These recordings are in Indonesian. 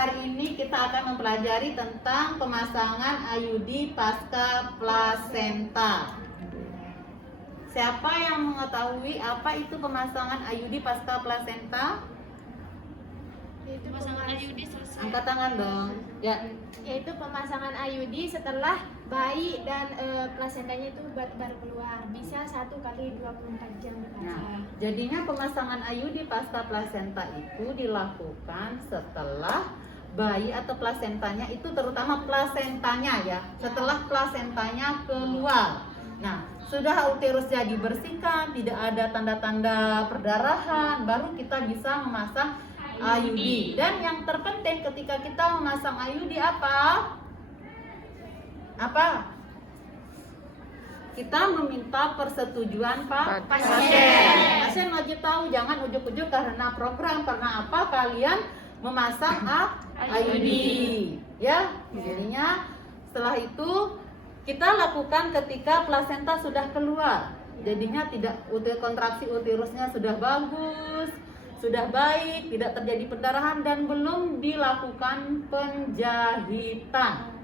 hari ini kita akan mempelajari tentang pemasangan IUD pasca plasenta. Siapa yang mengetahui apa itu pemasangan IUD pasca plasenta? Yaitu pemasangan IUD selesai. Angkat tangan dong. Ya. Yaitu pemasangan IUD setelah bayi dan plasentanya itu baru keluar. Bisa 1 kali 24 jam. Nah, jadinya pemasangan IUD pasca plasenta itu dilakukan setelah bayi atau plasentanya itu, terutama plasentanya ya, setelah plasentanya keluar. Nah, sudah uterusnya dibersihkan, tidak ada tanda-tanda perdarahan, baru kita bisa memasang IUD. Dan yang terpenting ketika kita memasang IUD apa? Apa? Kita meminta persetujuan pasien. Pasien wajib tahu, jangan ujuk-ujuk karena program, karena apa kalian memasang IUD. Ya, jadinya setelah itu kita lakukan ketika plasenta sudah keluar. Jadinya tidak kontraksi uterusnya sudah bagus, sudah baik, tidak terjadi pendarahan dan belum dilakukan penjahitan.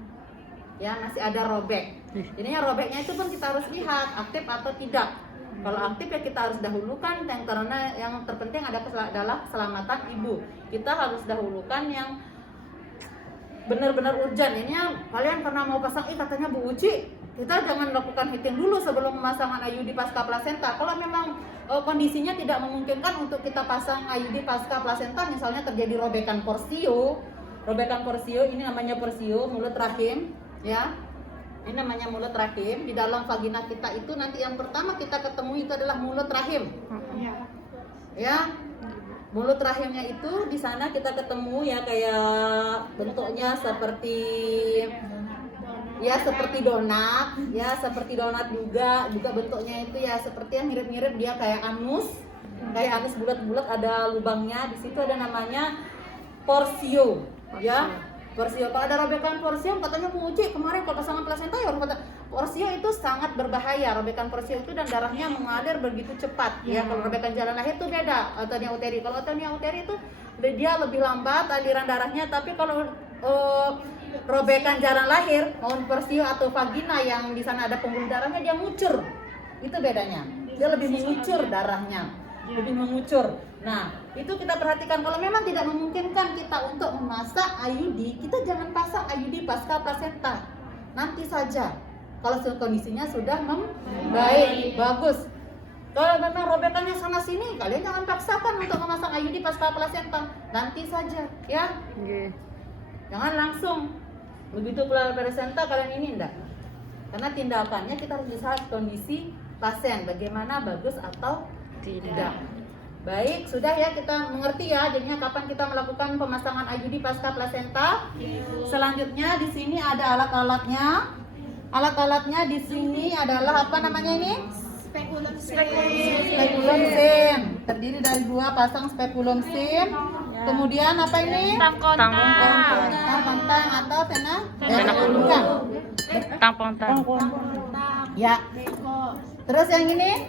Ya, masih ada robek. Jadinya robeknya itu pun kita harus lihat aktif atau tidak. Kalau aktif ya kita harus dahulukan, karena yang terpenting adalah keselamatan ibu. Kita harus dahulukan yang benar-benar urgent. Ini kalian pernah mau pasang, katanya Bu Uci, kita jangan lakukan hitting dulu sebelum pemasangan IUD pasca plasenta. Kalau memang kondisinya tidak memungkinkan untuk kita pasang IUD pasca plasenta, misalnya terjadi robekan porsio ini namanya porsio, mulut rahim, ya. Ini namanya mulut rahim. Di dalam vagina kita itu nanti yang pertama kita ketemu itu adalah mulut rahim. Ya. Mulut rahimnya itu di sana kita ketemu ya, kayak bentuknya seperti donat, ya seperti donat juga bentuknya itu ya seperti yang mirip-mirip dia kayak anus bulat-bulat, ada lubangnya. Di situ ada namanya porsio, ya. Porsio, kalau ada robekan porsio, katanya Bu Uci kemarin kalau pasangan plasenta ya orang kata porsio itu sangat berbahaya. Robekan porsio itu dan darahnya mengalir begitu cepat. Ya, kalau robekan jalan lahir itu beda. Otonia uteri, kalau otonia uteri itu dia lebih lambat aliran darahnya. Tapi kalau robekan jalan lahir, mau porsio atau vagina yang di sana ada pembuluh darahnya, dia ngucur. Itu bedanya. Dia lebih mengucur darahnya, lebih mengucur. Nah, itu kita perhatikan. Kalau memang tidak memungkinkan kita untuk memasang IUD, kita jangan pasang IUD pasca plasenta. Nanti saja. Kalau kondisinya sudah membaik, bagus. Kalau memang robekannya sana sini, kalian jangan paksakan untuk memasang IUD pasca plasenta. Nanti saja, ya. Jangan langsung. Begitu keluar plasenta kalian ini enggak. Karena tindakannya kita harus lihat kondisi pasien, bagaimana bagus atau tidak. Baik, sudah ya, kita mengerti ya jadinya kapan kita melakukan pemasangan IUD pasca plasenta. Selanjutnya di sini ada alat-alatnya. Alat-alatnya di sini adalah apa namanya ini? Spekulum sim. Terdiri dari 2 pasang spekulum sim. Kemudian apa ini? Tang Tang atau Tang. Ya. Terus yang ini?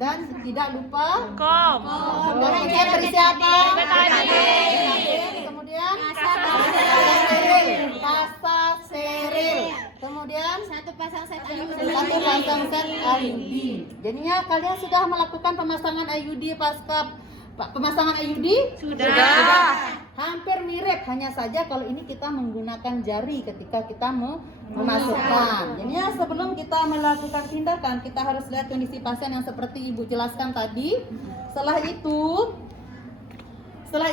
Dan tidak lupa kom. Ini berisi apa? Kemudian pasta steril. Kemudian satu pasang set IUD. Jadinya kalian sudah melakukan pemasangan IUD pasca pemasangan IUD? Sudah. Hampir mirip, hanya saja kalau ini kita menggunakan jari ketika kita memasukkan. Jadi sebelum kita melakukan tindakan, kita harus lihat kondisi pasien yang seperti Ibu jelaskan tadi. Setelah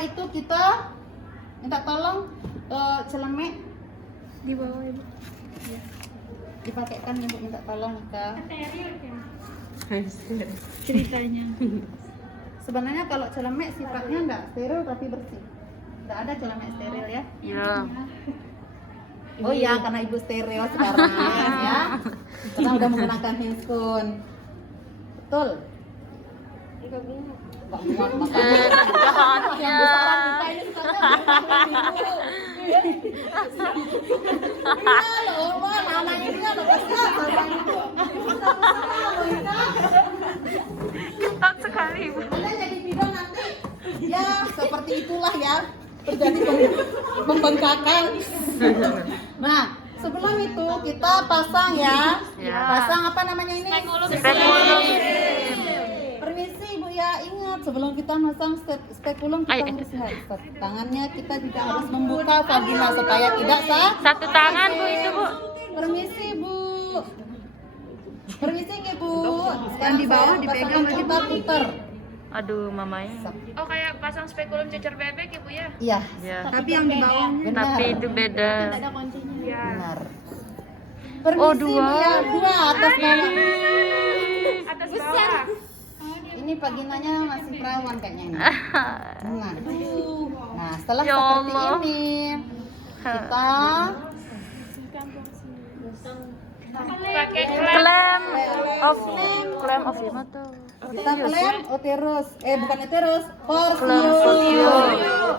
itu kita minta tolong celemek Di bawah Ibu. dipakaikan, Ibu minta tolong ke Ceritanya. Sebenarnya kalau celemek sifatnya enggak steril tapi bersih. Enggak ada celemek steril ya. Ya. Oh iya, karena Ibu steril sekarang ya. Karena udah menggunakan handphone. Betul. Enggak bingung. Enggak muat makanya. Yang besaran kita ini sekarang dulu. Iya loh, wah namanya dia loh besar sama itu. Ketat sekali, Ibu. Anda jadi bidan nanti. Ya seperti itulah ya terjadi pembengkakan. Nah, sebelum itu kita pasang ya. Pasang apa namanya ini? Permisi Bu ya, ingat sebelum kita masang spekulum kita harus lihat tangannya, kita juga harus membuka vagina supaya tidak Satu tangan Bu itu Bu. Permisi Bu. Permisi nggih Bu. Yang di bawah dipegang kita putar. Aduh mamanya. Oh kayak pasang spekulum cecer bebek ya Bu ya? Iya. Ya. Tapi yang di bawahnya. Tapi itu beda. Tidak ada kuncinya. Iya. Benar. Permisi Oh, Bu dua. ya, dua atas bawah. Atas bawah. Ini vaginanya masih perawan kayaknya ini. Nah, setelah Ya seperti Allah. ini kita Pakai Klaim of gimana tuh? klaim uterus, bukan uterus, Klaim porsio.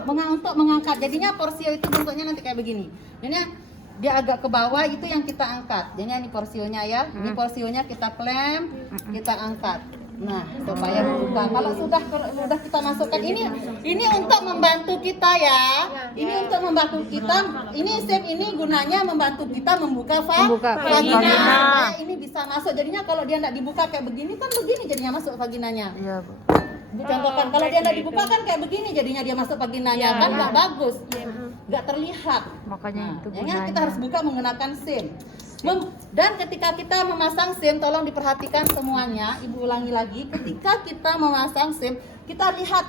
porsio. Untuk mengangkat, jadinya porsio itu bentuknya nanti kayak begini. Jadinya dia agak ke bawah itu yang kita angkat. Jadinya ini porsionya ya, ini porsionya kita klaim, kita angkat. Nah, supaya membuka. Kalau sudah kita masukkan ini untuk membantu kita ya. Ini untuk membantu kita. Ini SIM ini gunanya membantu kita membuka vagina. Supaya ini bisa masuk. Jadinya kalau dia tidak dibuka kayak begini kan begini jadinya masuk vaginanya. Iya Bu. Bu contohkan kalau dia tidak dibuka kan kayak begini jadinya dia masuk vaginanya kan nggak bagus, nggak terlihat. Makanya itu Makanya gunanya. kita harus buka menggunakan SIM. Dan ketika kita memasang SIM, tolong diperhatikan semuanya. Ibu ulangi lagi, ketika kita memasang SIM, kita lihat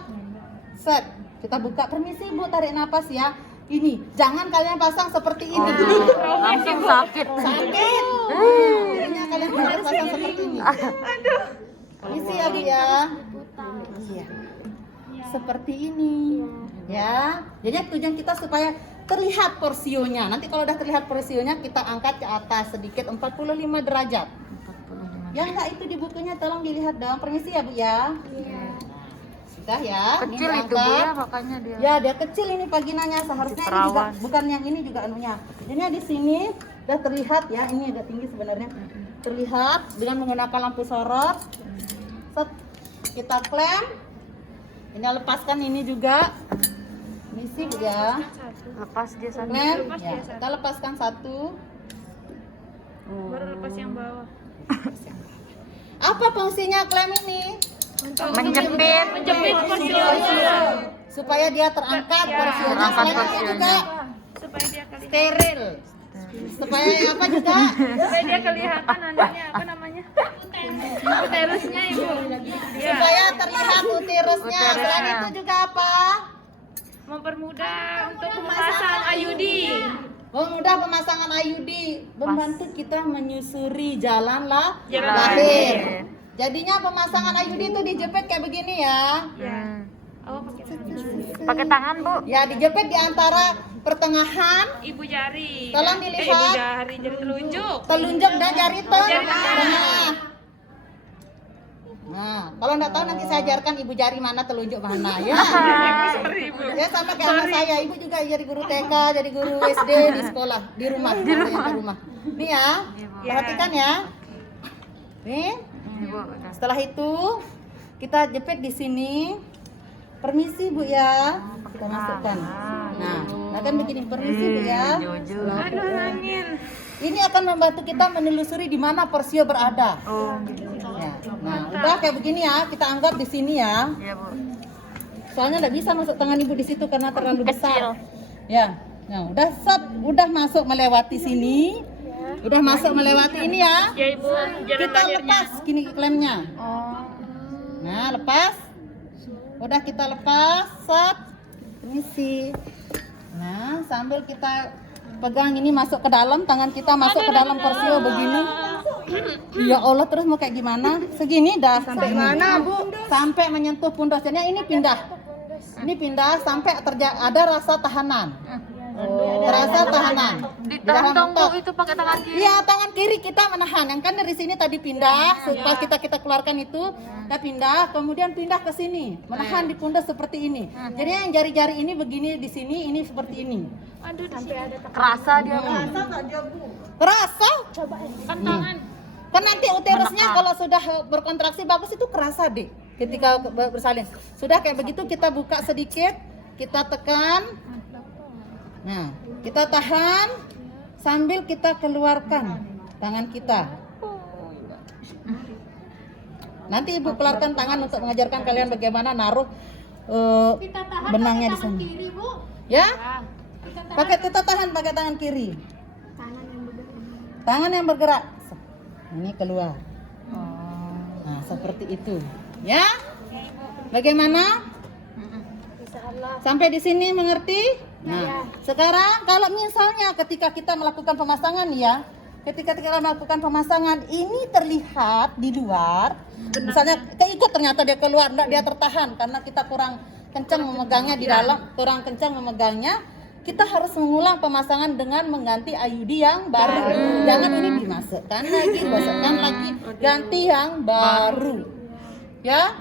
set, kita buka. Permisi Bu, tarik napas ya. Ini, jangan kalian pasang seperti ini. Langsung sakit. Sakit. Jadinya kalian harus pasang seperti ini. Permisi ya Bu ya. Iya. Seperti ini. Ya. Jadi tujuan kita supaya terlihat porsionya. Nanti kalau udah terlihat porsionya kita angkat ke atas sedikit 45 derajat. 45. Ya enggak itu di bukunya tolong dilihat dong. Permisi ya Bu ya. Iya. Sudah ya. Ini Kecil itu Bu diangkat. ya makanya dia. Ya, dia kecil ini vaginanya. Seharusnya ini juga perawan. bukan yang ini juga anunya. Ini di sini udah terlihat ya. Ini agak tinggi sebenarnya. Terlihat dengan menggunakan lampu sorot. Set. Kita klem. Ini lepaskan ini juga. Misi ya. Lepas dia sana. Klem. Ya, kita lepaskan satu. Baru lepas yang bawah. Apa fungsinya klem ini? Menjepit. Supaya dia terangkat porsionya. Terangkat Selain itu porsionya. juga Supaya dia kelihatan. steril. Supaya apa juga? Supaya dia kelihatan anunya apa namanya? Uterusnya Ibu. Iya. Supaya terlihat uterusnya. Selain itu juga apa? Mempermudah untuk pemasangan IUD. Memudah pemasangan IUD, membantu kita menyusuri jalan Jalan lahir. Jadinya pemasangan IUD itu dijepit kayak begini ya. Oh, pakai Pakai tangan Bu. Ya, dijepit di antara pertengahan ibu jari. Tolong Ibu dilihat. jari jadi telunjuk. telunjuk dan jari Jari tengah. Nah, kalau nggak tahu nanti saya ajarkan ibu jari mana, telunjuk mana ya. Sorry Ibu. Ya sama kayak anak saya, ibu juga jadi guru TK, jadi guru SD di sekolah, di rumah, di rumah. Nih ya, perhatikan ya. Nih, Ini Bu. Udah. setelah itu kita jepit di sini. Permisi Bu ya, kita masukkan. Nah kan begini, permisi Bu ya. Jujur. Aduh angin. Ini akan membantu kita menelusuri di mana porsio berada. Oh, gitu. Ya. Nah, udah kayak begini ya, kita anggap di sini ya. Iya Bu. Soalnya nggak bisa masuk tangan ibu di situ karena terlalu Kecil. besar. Ya, nah udah udah masuk melewati sini, udah masuk melewati ini ya. Ya Ibu, jalan Kita lepas gini klemnya. Oh. Nah lepas, udah kita lepas, set, permisi. Nah sambil kita pegang ini masuk ke dalam, tangan kita masuk ke dalam porsio begini. Ya Allah, terus mau kayak gimana? Segini dah. Sampai mana Bu? Sampai menyentuh pundus. Jadi ini pindah. Ini pindah sampai ada rasa tahanan. Terasa tahanan. Ditantong Bu itu pakai tangan kiri. Iya, tangan kiri kita menahan. Yang kan dari sini tadi pindah, supaya kita keluarkan itu, kita pindah, kemudian pindah ke sini, menahan di pundak seperti ini. Jadi yang jari-jari ini begini di sini, ini seperti ini. Aduh, sampai ada Kerasa dia Bu. Kerasa? kan tangan. Kan nanti uterusnya kalau sudah berkontraksi bagus itu kerasa deh ketika bersalin. Sudah kayak begitu kita buka sedikit, kita tekan. Nah, kita tahan sambil kita keluarkan tangan kita. Nanti ibu keluarkan tangan untuk mengajarkan kalian bagaimana naruh Kita tahan benangnya di pakai tangan sini. kiri, Bu. Ya, Kita tahan kita tahan pakai tangan kiri. tangan yang bergerak. Tangan yang bergerak. Ini keluar. Nah, seperti itu. Ya. Bagaimana? Insyaallah. Sampai di sini mengerti? Nah, sekarang kalau misalnya ketika kita melakukan pemasangan ya, ketika kita melakukan pemasangan ini terlihat di luar, misalnya keikut ternyata dia keluar, enggak dia tertahan karena kita kurang kencang memegangnya di dalam, kurang kencang memegangnya, kita harus mengulang pemasangan dengan mengganti IUD yang baru. Jangan ini dimasukkan lagi, masukkan lagi, ganti yang baru. Ya?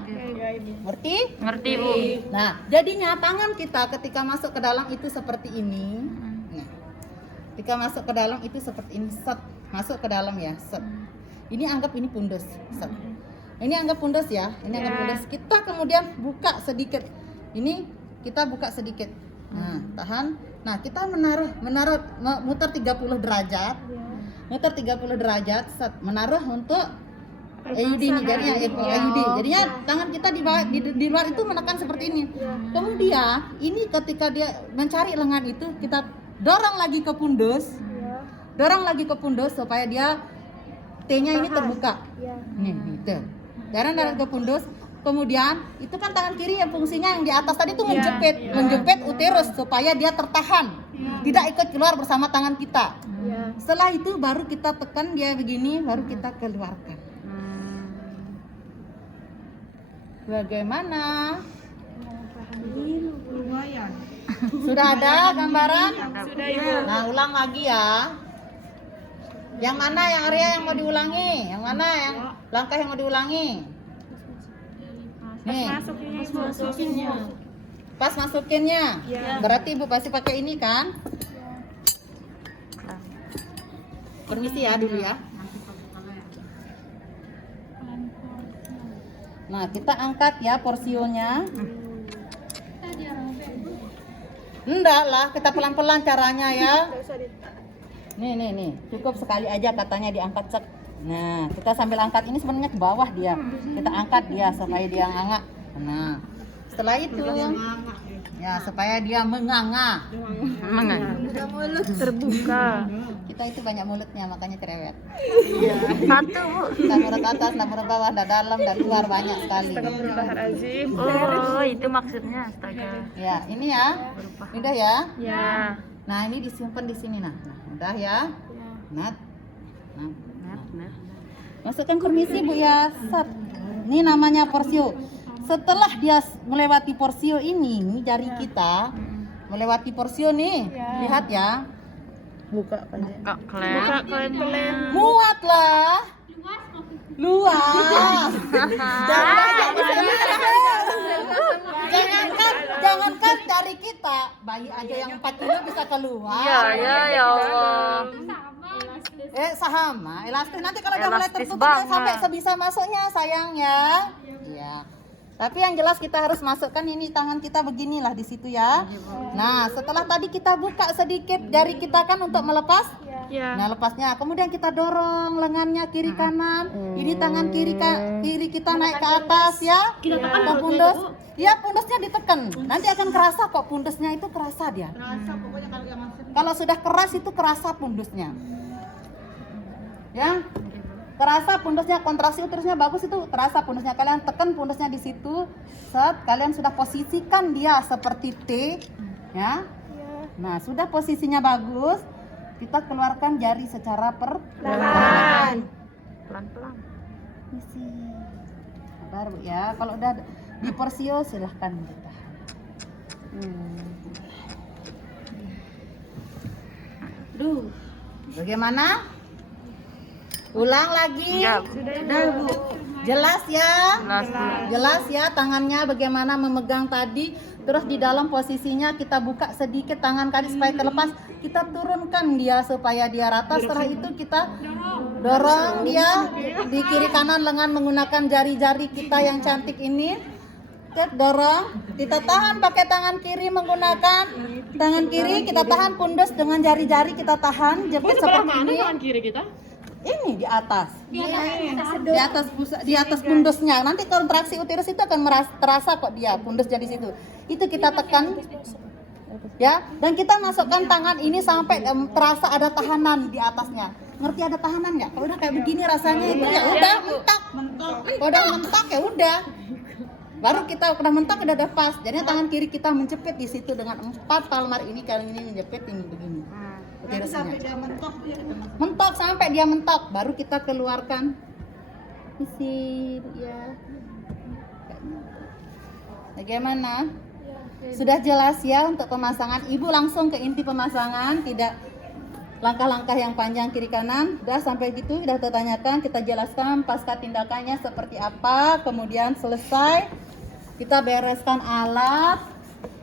Ngerti? Ngerti, Bu. Nah, jadinya tangan kita ketika masuk ke dalam itu seperti ini. Nah, ketika masuk ke dalam itu seperti ini, set. Masuk ke dalam ya, set. Ini anggap ini pundus, set. Ini anggap pundus ya, ini anggap pundus. Kita kemudian buka sedikit. Ini kita buka sedikit. Nah, tahan. Nah, kita muter 30 derajat. Muter 30 derajat, set. Menaruh untuk IUD ini jadinya IUD. Jadinya tangan kita di luar itu menekan seperti ini. Kemudian ini ketika dia mencari lengan itu kita dorong lagi ke pundus. Dorong lagi ke pundus supaya dia T-nya ini terbuka. Nih, gitu. Dorong ke pundus. Kemudian itu kan tangan kiri yang fungsinya yang di atas tadi itu menjepit uterus supaya dia tertahan. Tidak ikut keluar bersama tangan kita. Setelah itu baru kita tekan dia begini, baru kita keluarkan. Bagaimana? Sudah ada gambaran? Sudah, Ibu. Nah, ulang lagi ya. Yang mana yang area yang mau diulangi? Yang mana yang langkah yang mau diulangi? Nih. Pas masukinnya. Berarti Ibu pasti pakai ini kan? Permisi ya dulu ya. Nah, kita angkat ya porsionya. Enggak lah, kita pelan-pelan caranya ya. Nih. Cukup sekali aja katanya diangkat cek. Nah, kita sambil angkat ini sebenarnya ke bawah dia. Kita angkat dia supaya dia nganga. Nah, setelah itu ya supaya dia menganga. Mulut terbuka. Kita itu banyak mulutnya makanya cerewet. Satu, Bu. Kita mulut atas, mulut bawah, dan dalam dan luar banyak sekali. Oh, itu maksudnya. Astaga. Ya, ini ya. Udah ya. Ya. Nah, ini disimpan di sini nah. Udah ya. Nah. Masukkan permisi Bu ya. Set. Ini namanya porsio. Setelah dia melewati porsio ini jari kita melewati porsio nih. Lihat ya. Buka Klem. Muatlah. Luas. Jangankan dari kita, bayi aja yang 4 kilo bisa keluar. Ya Allah. Sama, elastis. Nanti kalau udah mulai Elastis tertutup banget. sampai sebisa masuknya sayang ya. Iya. Tapi yang jelas kita harus masukkan ini tangan kita beginilah di situ ya. Nah, setelah tadi kita buka sedikit jari kita kan untuk melepas. Ya. Nah, lepasnya. Kemudian kita dorong lengannya kiri kanan. Ini tangan kiri kita naik ke atas ya. Kita tekan ke pundus. Ya, pundusnya ditekan. Nanti akan kerasa kok pundusnya itu kerasa dia. Kerasa pokoknya kalau sudah keras itu kerasa pundusnya. Ya. Kerasa pundusnya, kontraksi uterusnya bagus itu terasa pundusnya. Kalian tekan pundusnya di situ. Set, kalian sudah posisikan dia seperti T, ya. Nah, sudah posisinya bagus. Kita keluarkan jari secara perlahan. Pelan-pelan. Misi. Sabar Bu ya. Kalau udah di porsio silahkan ditahan. Bagaimana? Ulang lagi. Ya. Sudah Bu. Jelas ya? Jelas ya tangannya bagaimana memegang tadi. Terus di dalam posisinya kita buka sedikit tangan kali supaya terlepas. Kita turunkan dia supaya dia rata. Setelah itu kita dorong dia di kiri kanan lengan menggunakan jari-jari kita yang cantik ini. dorong. Kita tahan pakai tangan kiri menggunakan tangan kiri. Kita tahan pundus dengan jari-jari kita tahan. Jepit seperti ini. kiri kita? Ini di atas. Di atas pundusnya. Nanti kontraksi uterus itu akan terasa kok dia pundus jadi situ. Itu kita tekan. Ya, dan kita masukkan tangan ini sampai terasa ada tahanan di atasnya. Ngerti ada tahanan nggak? Kalau udah kayak begini rasanya itu ya udah mentok. Kalau udah mentok ya udah. Baru kita udah mentok udah pas. Jadi tangan kiri kita menjepit di situ dengan 4 palmar ini kali ini menjepit ini begini. Sampai dia mentok mentok sampai dia mentok baru kita keluarkan isi ya. Bagaimana? Sudah jelas ya untuk pemasangan. Ibu langsung ke inti pemasangan, tidak langkah-langkah yang panjang kiri kanan. Sudah sampai gitu, sudah tertanyakan, kita jelaskan pasca tindakannya seperti apa. Kemudian selesai, kita bereskan alat.